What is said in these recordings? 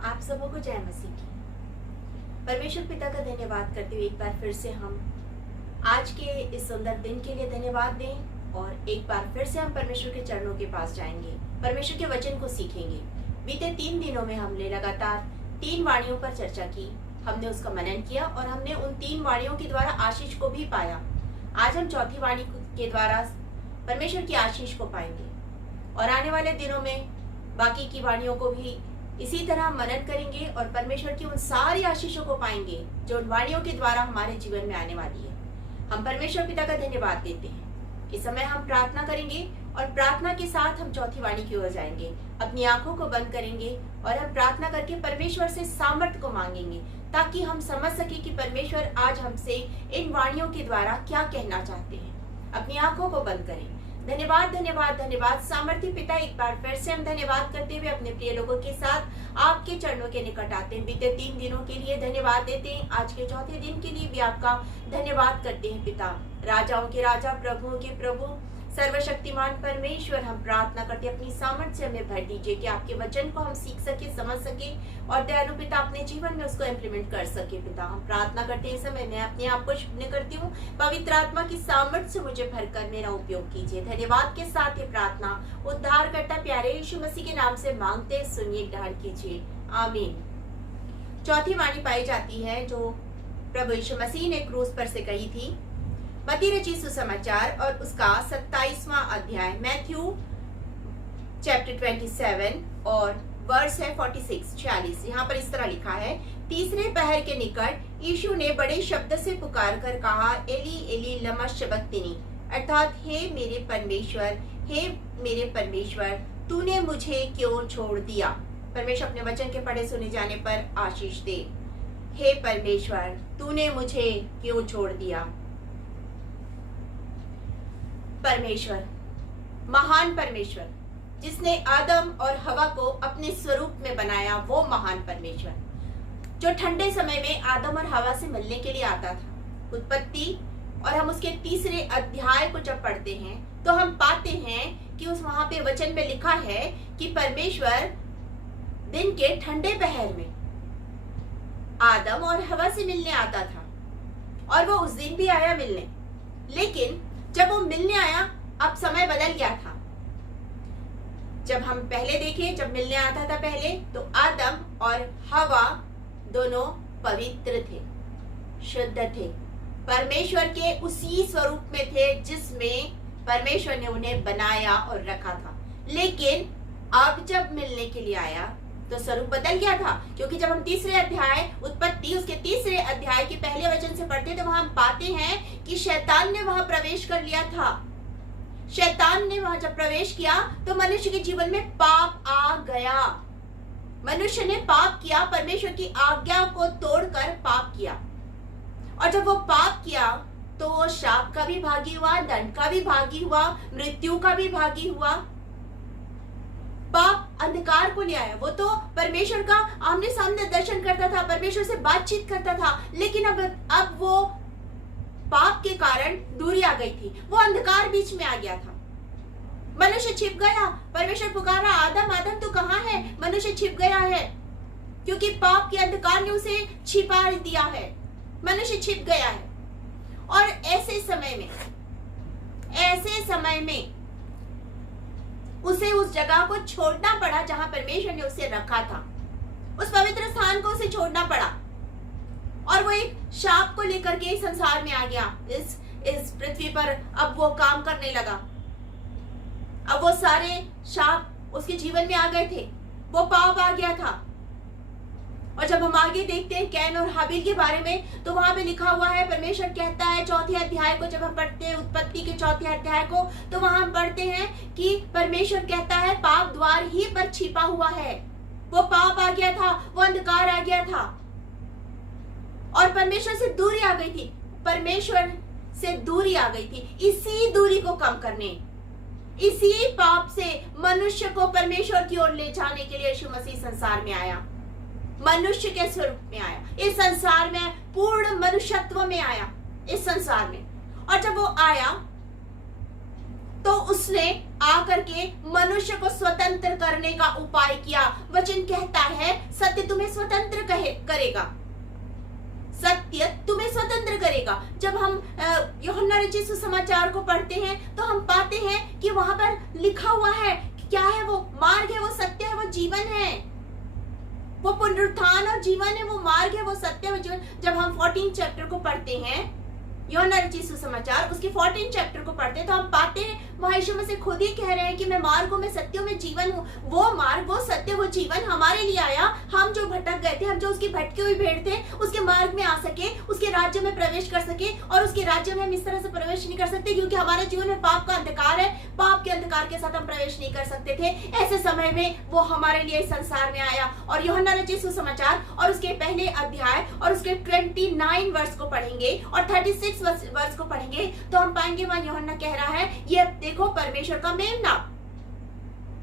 आप सबों को जय मसीह की। परमेश्वर पिता का धन्यवाद करते हुए एक बार फिर से हम आज के इस सुंदर दिन के लिए धन्यवाद दें और एक बार फिर से हम परमेश्वर के चरणों के पास जाएंगे, परमेश्वर के वचन को सीखेंगे। बीते 3 दिनों में हमने लगातार 3 वाणियों पर चर्चा की, हमने उसका मनन किया और हमने उन 3 वाणियों के द्वारा आशीष को भी पाया। आज हम चौथी वाणी के द्वारा परमेश्वर की आशीष को पाएंगे और आने वाले दिनों में बाकी की वाणियों को भी इसी तरह मनन करेंगे और परमेश्वर की उन सारी आशीषों को पाएंगे जो उन वाणियों के द्वारा हमारे जीवन में आने वाली है। हम परमेश्वर पिता का धन्यवाद देते हैं। इस समय हम प्रार्थना करेंगे और प्रार्थना के साथ हम चौथी वाणी की ओर जाएंगे। अपनी आंखों को बंद करेंगे और हम प्रार्थना करके परमेश्वर से सामर्थ्य को मांगेंगे ताकि हम समझ सके कि परमेश्वर आज हमसे इन वाणियों के द्वारा क्या कहना चाहते हैं। अपनी आंखों को बंद करें। धन्यवाद धन्यवाद धन्यवाद सामर्थ्य पिता, एक बार फिर से हम धन्यवाद करते हुए अपने प्रिय लोगों के साथ आपके चरणों के निकट आते हैं। बीते 3 दिनों के लिए धन्यवाद देते हैं, आज के चौथे दिन के लिए भी आपका धन्यवाद करते हैं पिता। राजाओं के राजा, प्रभुओं के प्रभु, सर्वशक्तिमान परमेश्वर, हम प्रार्थना करते हैं अपनी सामर्थ्य से हमें भर दीजिए कि आपके वचन को हम सीख सके, समझ सके और दयालु पिता अपने जीवन में उसको इम्प्लीमेंट कर सके पिता। हम प्रार्थना करते हैं इस समय मैं अपने आप को शुभ करती हूँ, पवित्र आत्मा की सामर्थ्य से मुझे भरकर मेरा उपयोग कीजिए। धन्यवाद के साथ ये प्रार्थना उद्धारकर्ता प्यारे यीशु मसीह के नाम से मांगते, सुनिए, ग्रहण कीजिए, आमीन। चौथी वाणी पाई जाती है जो प्रभु यीशु मसीह ने क्रूस पर से कही थी। मत्ती रचित सुसमाचार और उसका 27वां अध्याय, मैथ्यू चैप्टर 27 और वर्स है 46। यहाँ पर इस तरह लिखा है, तीसरे पहर के निकट यीशु ने बड़े शब्द से पुकार कर कहा, एली एली लमा शबक्तनी, अर्थात हे मेरे परमेश्वर तूने मुझे क्यों छोड़ दिया। परमेश्वर अपने वचन के पढ़े सुने जाने पर आशीष दे। हे परमेश्वर तूने मुझे क्यों छोड़ दिया। परमेश्वर, महान परमेश्वर जिसने आदम और हवा को अपने स्वरूप में बनाया, वो महान परमेश्वर जो ठंडे समय में आदम और हवा से मिलने के लिए आता था। उत्पत्ति और हम उसके 3रे अध्याय को जब पढ़ते हैं तो हम पाते हैं कि उस वहां पे वचन में लिखा है कि परमेश्वर दिन के ठंडे पहर में आदम और हवा से मिलने आता था और वो उस दिन भी आया मिलने। लेकिन जब वो मिलने आया, अब समय बदल गया था। जब हम पहले देखें, जब मिलने आता था पहले, तो आदम और हवा दोनों पवित्र थे, शुद्ध थे, परमेश्वर के उसी स्वरूप में थे जिसमें परमेश्वर ने उन्हें बनाया और रखा था। लेकिन अब जब मिलने के लिए आया तो स्वरूप बदल गया था, क्योंकि जब हम 3रे अध्याय उत्पत्ति उसके 3रे अध्याय के पहले वचन से पढ़ते तो वहां हम पाते हैं कि शैतान ने वहां प्रवेश कर लिया था। शैतान ने वहां जब प्रवेश किया तो मनुष्य के जीवन में पाप आ गया। मनुष्य ने पाप किया, परमेश्वर की आज्ञा को तोड़कर पाप किया और जब वो पाप किया तो वो शाप का भी भागी हुआ, दंड का भी भागी हुआ, मृत्यु का भी भागी हुआ। पाप अंधकार को ले आया। वो तो परमेश्वर का आमने सामने दर्शन करता था, परमेश्वर से बातचीत करता था, लेकिन अब वो पाप के कारण दूरी आ गई थी, वो अंधकार बीच में आ गया था। मनुष्य छिप गया। परमेश्वर पुकारा, आदम आदम तू कहाँ है। मनुष्य छिप गया है क्योंकि पाप के अंधकार ने उसे छिपा दिया है। मनुष्य छिप गया है और ऐसे समय में उसे उस जगह को छोड़ना पड़ा जहां परमेश्वर ने उसे रखा था। उस पवित्र स्थान को उसे छोड़ना पड़ा और वो एक शाप को लेकर के संसार में आ गया। इस पृथ्वी पर अब वो काम करने लगा। अब वो सारे शाप उसके जीवन में आ गए थे, वो पाप आ गया था। और जब हम आगे देखते हैं कैन और हाबिल के बारे में तो वहां पे लिखा हुआ है, परमेश्वर कहता है 4थे अध्याय को जब हम पढ़ते हैं, उत्पत्ति के 4थे अध्याय को, तो वहां हम पढ़ते हैं कि परमेश्वर कहता है पाप द्वार ही पर छिपा हुआ है। वो पाप आ गया था, वो अंधकार आ गया था और परमेश्वर से दूरी आ गई थी। परमेश्वर से दूरी आ गई थी। इसी दूरी को कम करने, इसी पाप से मनुष्य को परमेश्वर की ओर ले जाने के लिए यीशु मसीह संसार में आया, मनुष्य के स्वरूप में आया, इस संसार में पूर्ण मनुष्यत्व में आया इस संसार में। और जब वो आया तो उसने आकर के मनुष्य को स्वतंत्र करने का उपाय किया। वचन कहता है सत्य तुम्हें स्वतंत्र करेगा, सत्य तुम्हें स्वतंत्र करेगा। जब हम यूहन्ना रचित सुसमाचार को पढ़ते हैं तो हम पाते हैं कि वहां पर लिखा हुआ है क्या है, वो मार्ग है, वो सत्य है, वो जीवन है, वो पुनरुत्थान और जीवन है, वो मार्ग है, वो सत्य है, वो जीवन। जब हम 14 चैप्टर को पढ़ते हैं यूहन्ना रचित सुसमाचार, उसके 14 चैप्टर को पढ़ते हैं तो हम पाते हैं वहां यीशु मसीह खुद ही कह रहे हैं कि मैं मार्ग हूं, मैं सत्य हूं, मैं जीवन हूं। वो मार्ग, वो सत्य, वो जीवन हमारे लिए आया। हम जो भटक गए थे, हम जो उसकी भटकी हुई भेड़ थे, उसके मार्ग में आ सके, उसके राज्य में प्रवेश कर सके। और उसके राज्य में हम इस तरह से प्रवेश नहीं कर सकते क्योंकि हमारे जीवन में पाप का अंधकार है, पाप के अंधकार के साथ हम प्रवेश नहीं कर सकते थे। ऐसे समय में वो हमारे लिए इस संसार में आया। और यूहन्ना रचित सुसमाचार और उसके पहले अध्याय और उसके 29 वर्ष को पढ़ेंगे और 36 वर्ष को पढ़ेंगे तो हम पाएंगे वहां यूहन्ना कह रहा है ये देखो परमेश्वर का मेमना,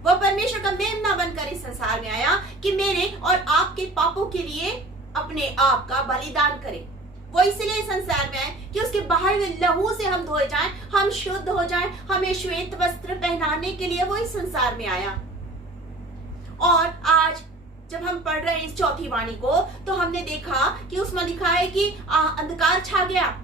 वो परमेश्वर का मेमना बनकर इस संसार में आया कि मेरे और आपके पापों के लिए अपने आप का बलिदान करे। वो इसलिए संसार में आए कि उसके बाहर हुए लहू से हम धोए जाएं, हम शुद्ध हो जाएं, हमें श्वेत वस्त्र पहनाने के लिए वो इस संसार में आया। और आज जब हम पढ़ रहे हैं इस चौथी वाणी को तो हमने देखा कि उसमें लिखा है कि अंधकार छा गया।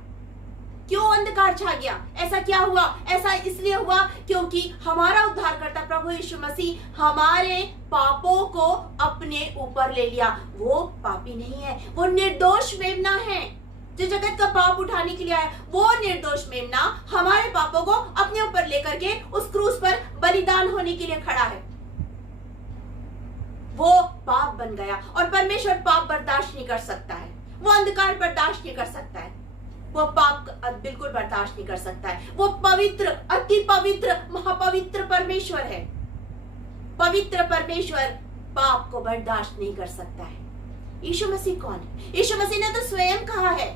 क्यों अंधकार छा गया? ऐसा क्या हुआ? ऐसा इसलिए हुआ क्योंकि हमारा उद्धारकर्ता प्रभु यीशु मसीह हमारे पापों को अपने ऊपर ले लिया। वो पापी नहीं है, वो निर्दोष मेमना है जो जगत का पाप उठाने के लिए आया। वो निर्दोष मेमना हमारे पापों को अपने ऊपर लेकर के उस क्रूस पर बलिदान होने के लिए खड़ा है। वो पाप बन गया और परमेश्वर पाप बर्दाश्त नहीं कर सकता है, वो अंधकार बर्दाश्त नहीं कर सकता है, वो पाप बिल्कुल बर्दाश्त नहीं कर सकता है। वो पवित्र, अति पवित्र, महापवित्र परमेश्वर है। पवित्र परमेश्वर पाप को बर्दाश्त नहीं कर सकता है। यीशु मसीह कौन है? यीशु मसीह ने तो स्वयं कहा है।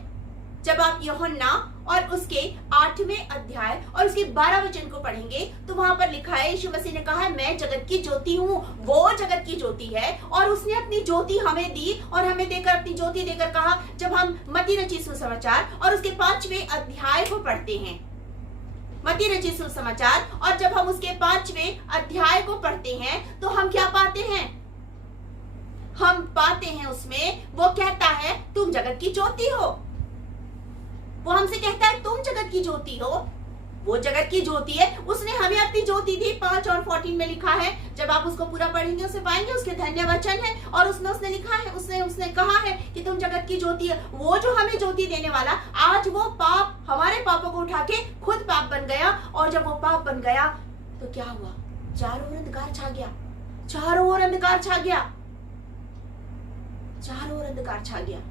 जब आप यूहन्ना और उसके 8वें अध्याय और उसके 12 वचन को पढ़ेंगे तो वहां पर लिखा है यीशु मसीह ने कहा है मैं जगत की ज्योति हूँ। वो जगत की ज्योति है और उसने अपनी ज्योति हमें दी और हमें देकर अपनी ज्योति देकर कहा। जब हम मत्ती रचित सुसमाचार और उसके 5वें अध्याय को पढ़ते हैं, मत्ती रचित सुसमाचार और जब हम उसके 5वें अध्याय को पढ़ते हैं तो हम क्या पाते हैं? हम पाते हैं उसमें वो कहता है तुम जगत की ज्योति हो। वो हमसे कहता है तुम जगत की ज्योति हो। वो जगत की ज्योति है, उसने हमें अपनी ज्योति दी। 5 और 14 में लिखा है, जब आप उसको पूरा पढ़ेंगे उसे पाएंगे, उसके धन्य वचन है और उसने लिखा है, उसने कहा है कि तुम जगत की ज्योति है। वो जो हमें ज्योति देने वाला आज वो पाप, हमारे पापों को उठा के खुद पाप बन गया। और जब वो पाप बन गया तो क्या हुआ? चारों ओर अंधकार छा गया, चारों ओर अंधकार छा गया, चारों ओर अंधकार छा गया।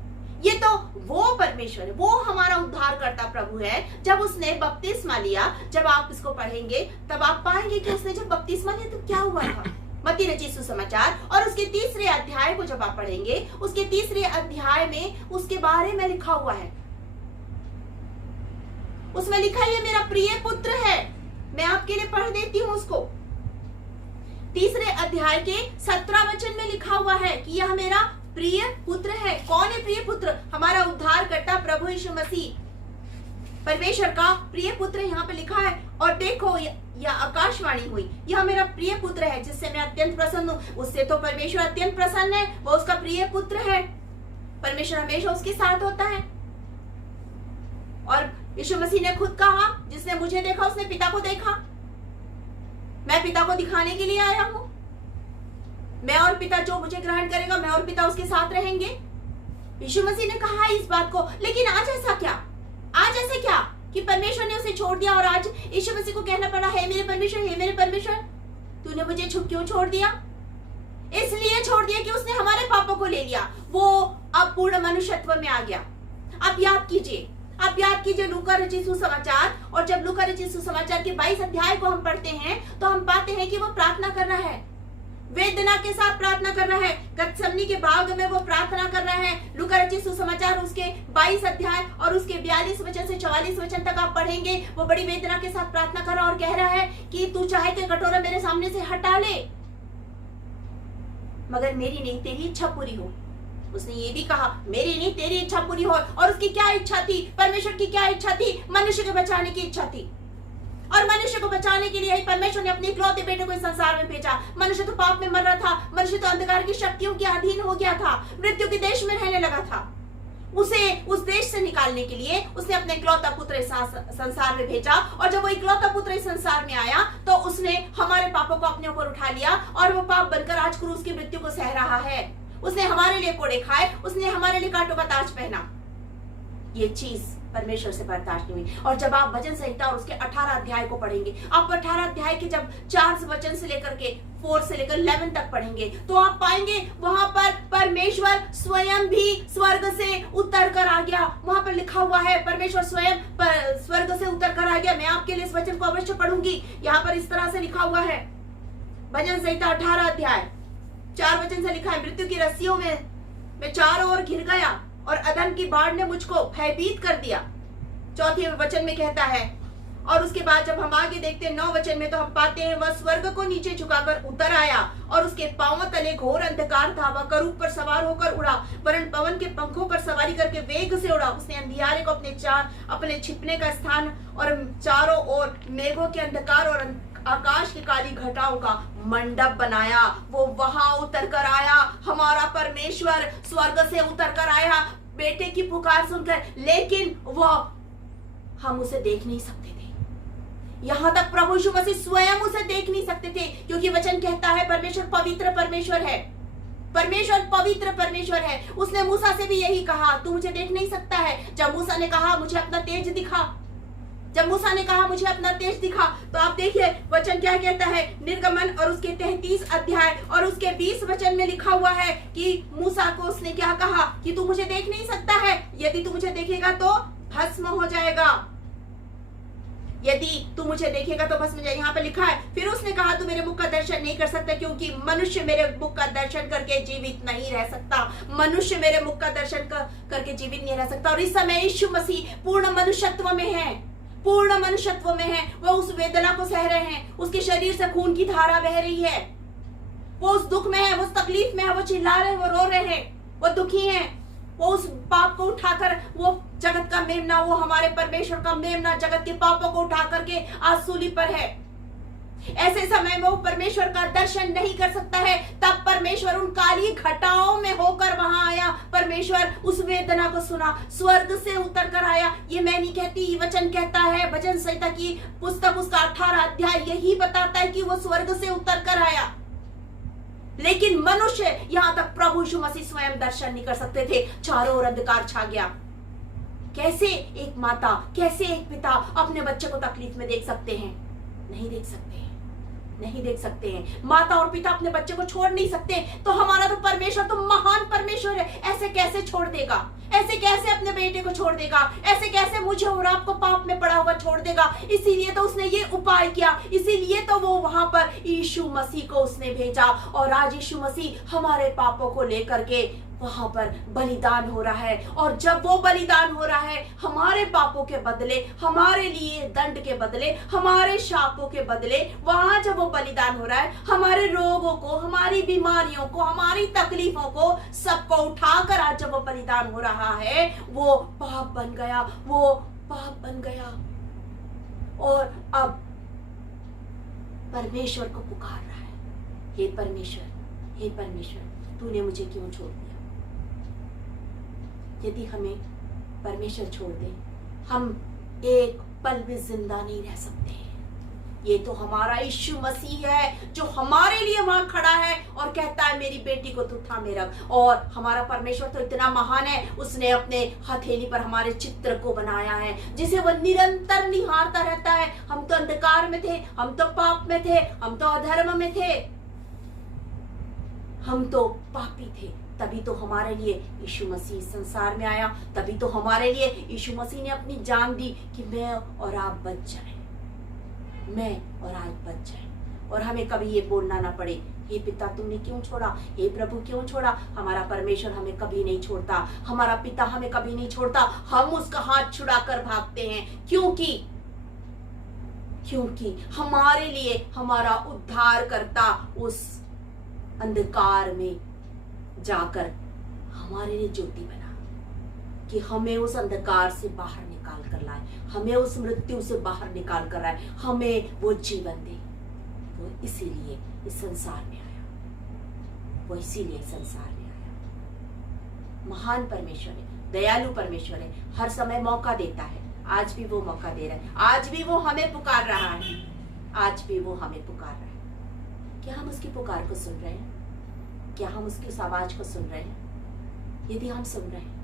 ये तो वो परमेश्वर है, वो हमारा उद्धारकर्ता प्रभु है। जब उसने बपतिस्मा लिया, जब आप इसको पढ़ेंगे तब आप पाएंगे कि उसने जब बपतिस्मा लिया तो क्या हुआ था। मत्ती रचित सुसमाचार और उसके 3रे अध्याय को जब आप पढ़ेंगे, उसके 3रे अध्याय में उसके बारे में लिखा हुआ है। उसमें लिखा है ये मेरा प्रिय पुत्र है। मैं आपके लिए पढ़ देती हूँ उसको। 3रे अध्याय के 17 वचन में लिखा हुआ है कि यह मेरा प्रिय पुत्र है। कौन है प्रिय पुत्र? हमारा उद्धारकर्ता प्रभु यीशु मसीह, परमेश्वर का प्रिय पुत्र यहाँ पे लिखा है। और देखो यह आकाशवाणी हुई, यह मेरा प्रिय पुत्र है जिससे मैं अत्यंत प्रसन्न हूँ। उससे तो परमेश्वर अत्यंत प्रसन्न है, वो उसका प्रिय पुत्र है। परमेश्वर हमेशा उसके साथ होता है। और यीशु मसीह ने खुद कहा जिसने मुझे देखा उसने पिता को देखा। मैं पिता को दिखाने के लिए आया हूँ। मैं और पिता, जो मुझे ग्रहण करेगा मैं और पिता उसके साथ रहेंगे। यीशु मसीह ने कहा इस बात को। लेकिन आज ऐसा क्या? आज ऐसे क्या कि परमेश्वर ने उसे छोड़ दिया और आज यीशु मसीह को कहना पड़ा है मेरे परमेश्वर, हे मेरे परमेश्वर, तूने मुझे क्यों छोड़ दिया? इसलिए छोड़ दिया कि उसने हमारे पापों को ले लिया। वो अब पूर्ण मनुष्यत्व में आ गया। आप याद कीजिए लूका रचित सुसमाचार। और जब लूका रचित सुसमाचार के 22 अध्याय को हम पढ़ते हैं तो हम पाते हैं कि वो प्रार्थना कर रहा है, वेदना के साथ प्रार्थना कर रहा है। गतसमनी के बाग में वो प्रार्थना कर रहा है। लूका रचित सुसमाचार उसके 22 अध्याय और उसके 42 वचन से 44 वचन तक आप पढ़ेंगे। वो बड़ी वेदना के साथ प्रार्थना कर रहा और कह रहा है कि तू चाहे तो कटोरा मेरे सामने से हटा ले, मगर मेरी नहीं तेरी इच्छा पूरी हो। उसने ये भी कहा मेरी नहीं तेरी इच्छा पूरी हो। और उसकी क्या इच्छा थी? परमेश्वर की क्या इच्छा थी? मनुष्य को बचाने की इच्छा थी। और मनुष्य को बचाने के लिए ही परमेश्वर ने अपने इकलौते बेटे को इस संसार में भेजा। मनुष्य तो पाप में मर रहा था, मनुष्य तो अंधकार की शक्तियों के अधीन हो गया था, मृत्यु के देश में रहने लगा था। उसे उस देश से निकालने के लिए उसने अपने इकलौता पुत्र इस संसार में भेजा। और जब वो इकलौता पुत्र इस संसार में आया तो उसने हमारे पापों को अपने ऊपर उठा लिया और वो पाप बनकर आज क्रूस की मृत्यु को सह रहा है। उसने हमारे लिए कोड़े खाए, उसने हमारे लिए कांटों का ताज पहना। ये चीज परमेश्वर से बर्दाश्त नहीं हुई। और जब आप भजन संहिता और उसके 18 अध्याय को पढ़ेंगे, आप 18 अध्याय के जब 4 वचन से लेकर के 4 से लेकर 11 तक पढ़ेंगे तो आप पाएंगे वहां पर परमेश्वर स्वयं भी स्वर्ग से उतर कर आ गया। वहां पर लिखा हुआ है परमेश्वर स्वयं स्वर्ग से उतर कर आ गया। मैं आपके लिए इस वचन को अवश्य पढ़ूंगी। यहाँ पर इस तरह से लिखा हुआ है, भजन संहिता 18 अध्याय 4 वचन से लिखा है, मृत्यु की रस्सियों में मैं चारों ओर घिर गया और अधर्म की बाढ़ ने मुझको भयभीत कर दिया। 4 वचन में कहता है। और उसके बाद जब हम आगे देखते हैं 9 वचन में तो हम पाते हैं वह स्वर्ग को नीचे झुकाकर उतर आया और उसके पांवों तले घोर अंधकार था। वह करूब पर सवार होकर उड़ा, वरन पवन के पंखों पर सवारी करके वेग से उड़ा। उसने अंधियारे को अपने छिपने का स्थान और चारों ओर मेघों के अंधकार और आकाश की काली घटाओं का मंडप बनाया। वो वहां उतर कर आया, हमारा परमेश्वर स्वर्ग से उतर कर आया बेटे की पुकार सुनकर। लेकिन वो हम उसे देख नहीं सकते थे। यहां तक प्रभु यीशु मसीह स्वयं उसे देख नहीं सकते थे, क्योंकि वचन कहता है परमेश्वर पवित्र परमेश्वर है। परमेश्वर पवित्र परमेश्वर है। उसने मूसा से भी यही कहा, तू मुझे देख नहीं सकता है। जब मूसा ने कहा मुझे अपना तेज दिखा, जब मूसा ने कहा मुझे अपना तेज दिखा, तो आप देखिए वचन क्या कहता है। निर्गमन और उसके 33 अध्याय और उसके 20 वचन में लिखा हुआ है कि मूसा को उसने क्या कहा कि तू मुझे देख नहीं सकता है, यदि तू मुझे देखेगा तो भस्म हो जाएगा, यदि तू मुझे देखेगा तो भस्म हो जाएगा। यहाँ पे लिखा है, फिर उसने कहा तू मेरे मुख का दर्शन नहीं कर सकता, क्योंकि मनुष्य मेरे मुख का दर्शन करके जीवित नहीं रह सकता। मनुष्य मेरे मुख का दर्शन करके जीवित नहीं रह सकता। और इस समय यीशु मसीह पूर्ण मनुष्यत्व में है, पूर्ण मनुष्यत्व में है। वो उस वेदना को सह रहे हैं, उसके शरीर से खून की धारा बह रही है, वो उस दुख में है, वो उस तकलीफ में है, वो चिल्ला रहे हैं, वो रो रहे हैं, वो दुखी हैं। वो उस पाप को उठाकर, वो जगत का मेमना, वो हमारे परमेश्वर का मेमना जगत के पापों को उठा करके आज सूली पर है। ऐसे समय में वो परमेश्वर का दर्शन नहीं कर सकता है। तब परमेश्वर उन काली घटाओं में होकर वहां आया। परमेश्वर उस वेदना को सुना, स्वर्ग से उतर कर आया। ये मैं नहीं कहती, वचन कहता है। भजन संहिता की पुस्तक उसका 18 अध्याय यही बताता है कि वो स्वर्ग से उतर कर आया। लेकिन मनुष्य, यहां तक प्रभु यीशु मसीह स्वयं दर्शन नहीं कर सकते थे। चारों ओर अंधकार छा गया। कैसे एक माता, कैसे एक पिता अपने बच्चे को तकलीफ में देख सकते हैं? नहीं देख सकते, नहीं देख सकते हैं। माता और पिता अपने बच्चे को छोड़ नहीं सकते, तो हमारा तो परमेश्वर तो महान परमेश्वर है। ऐसे कैसे छोड़ देगा? ऐसे कैसे अपने बेटे को छोड़ देगा? ऐसे कैसे मुझे और आपको पाप में पड़ा हुआ छोड़ देगा? इसीलिए तो उसने ये उपाय किया, इसीलिए तो वो वहां पर यीशु मसीह को उसने भेजा। और आज यीशु मसीह हमारे पापों को लेकर के वहां पर बलिदान हो रहा है। और जब वो बलिदान हो रहा है हमारे पापों के बदले, हमारे लिए दंड के बदले, हमारे शापों के बदले, वहां जब वो बलिदान हो रहा है, हमारे रोगों को, हमारी बीमारियों को, हमारी तकलीफों को, सबको उठाकर आज जब वो बलिदान हो रहा है, वो पाप बन गया, वो पाप बन गया। और अब परमेश्वर को पुकार रहा है, हे परमेश्वर, हे परमेश्वर, तूने मुझे क्यों छोड़ दिया? यदि हमें परमेश्वर छोड़ दे, हम एक पल भी जिंदा नहीं रह सकते। ये तो हमारा यीशु मसीह है जो हमारे लिए वहां खड़ा है और कहता है मेरी बेटी को तू थामे रख। और हमारा परमेश्वर तो इतना महान है, उसने अपने हथेली पर हमारे चित्र को बनाया है, जिसे वह निरंतर निहारता रहता है। हम तो अंधकार में थे, हम तो पाप में थे, हम तो अधर्म में थे, हम तो पापी थे। तभी तो हमारे लिए यीशु मसीह संसार में आया, तभी तो हमारे लिए यीशु मसीह ने अपनी जान दी कि मैं और आप बच जाएं, मैं और आप बच जाएं। और हमें कभी ये बोलना ना पड़े, हे पिता तुमने क्यों छोड़ा, हे प्रभु क्यों छोड़ा। हमारा परमेश्वर हमें कभी नहीं छोड़ता, हमारा पिता हमें कभी नहीं छोड़ता। हम उसका हाथ छुड़ाकर भागते हैं, क्योंकि हमारे लिए हमारा उद्धार करता उस अंधकार में जाकर हमारे लिए ज्योति बना, कि हमें उस अंधकार से बाहर निकाल कर लाए, हमें उस मृत्यु से बाहर निकाल कर आए, हमें वो जीवन दे। वो इसीलिए इस संसार में आया, वो इसीलिए इस संसार में आया। महान परमेश्वर है, दयालु परमेश्वर है, हर समय मौका देता है। आज भी वो मौका दे रहा है, आज भी वो हमें पुकार रहा है, आज भी वो हमें पुकार रहा है। क्या हम उसकी पुकार को सुन रहे हैं? क्या हम उसकी उस आवाज को सुन रहे हैं? यदि हम सुन रहे हैं,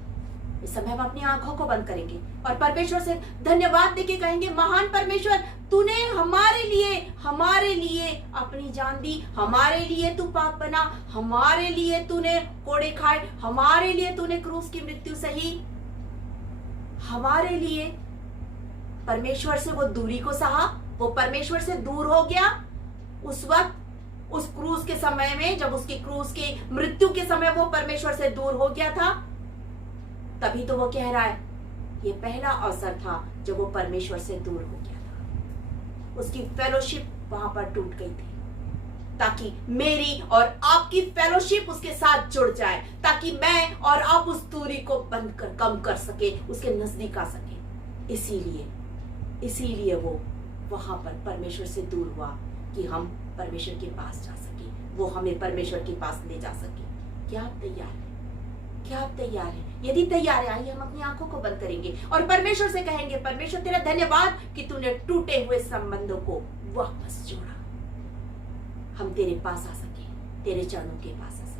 इस समय हम अपनी आंखों को बंद करेंगे और परमेश्वर से धन्यवाद देके कहेंगे, महान परमेश्वर, तूने हमारे लिए अपनी जान दी, हमारे लिए तू पाप बना, हमारे लिए तूने कोड़े खाए, हमारे लिए तूने क्रूस की मृत्यु सही, हमारे लिए परमेश्वर से वो दूरी को सहा, वो परमेश्वर से दूर हो गया। उस वक्त उस क्रूस के समय में, जब उसकी क्रूस की मृत्यु के समय वो परमेश्वर से दूर हो गया था, तभी तो वो कह रहा है, ये पहला अवसर था जब वो परमेश्वर से दूर हो गया था। उसकी फेलोशिप वहां पर टूट गई थी, ताकि मेरी और आपकी फेलोशिप उसके साथ जुड़ जाए, ताकि मैं और आप उस दूरी को बंद कर कम कर सके, उसके नजदीक आ सके। इसीलिए वो वहां पर परमेश्वर से दूर हुआ कि हम परमेश्वर के पास जा सके, वो हमें परमेश्वर के पास ले जा सके। क्या आप तैयार हैं? क्या आप तैयार हैं? यदि तैयार है, आइए हम अपनी आंखों को बंद करेंगे और परमेश्वर से कहेंगे, परमेश्वर तेरा धन्यवाद कि तूने टूटे हुए संबंधों को वापस जोड़ा, हम तेरे पास आ सके, तेरे चरणों के पास आ सके।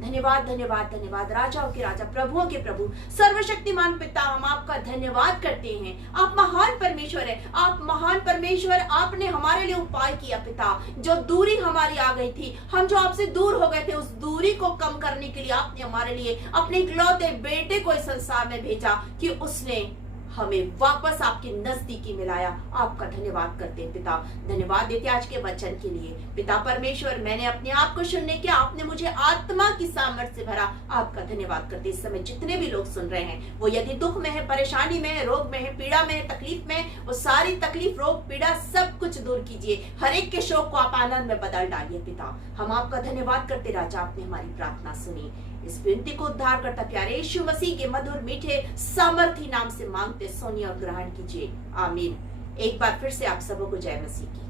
धन्यवाद, धन्यवाद, धन्यवाद। राजाओं के राजा, प्रभुओं के प्रभु, सर्वशक्तिमान पिता, हम आपका धन्यवाद करते हैं। आप महान परमेश्वर है, आप महान परमेश्वर, आपने हमारे लिए उपाय किया पिता। जो दूरी हमारी आ गई थी, हम जो आपसे दूर हो गए थे, उस दूरी को कम करने के लिए आपने हमारे लिए अपने इकलौते बेटे को इस संसार में भेजा कि उसने हमें वापस आपकी नजदीकी में लाया। आपका धन्यवाद करते हैं पिता। धन्यवाद देते आज के वचन के लिए पिता परमेश्वर। मैंने अपने आप को सुनने के, आपने मुझे आत्मा की सामर्थ्य से भरा। आपका धन्यवाद करते। इस समय जितने भी लोग सुन रहे हैं, वो यदि दुख में है, परेशानी में है, रोग में है, पीड़ा में है, तकलीफ में, वो सारी तकलीफ, रोग, पीड़ा सब कुछ दूर कीजिए। हर एक के शोक को आप आनंद में बदल डालिए पिता। हम आपका धन्यवाद करते राजा, आपने हमारी प्रार्थना सुनी। इस विनती को उद्धार करता प्यारे यीशु मसीह के मधुर मीठे सामर्थी नाम से मांगते सुनिए और ग्रहण कीजिए। आमीन। एक बार फिर से आप सबों को जय मसीह की।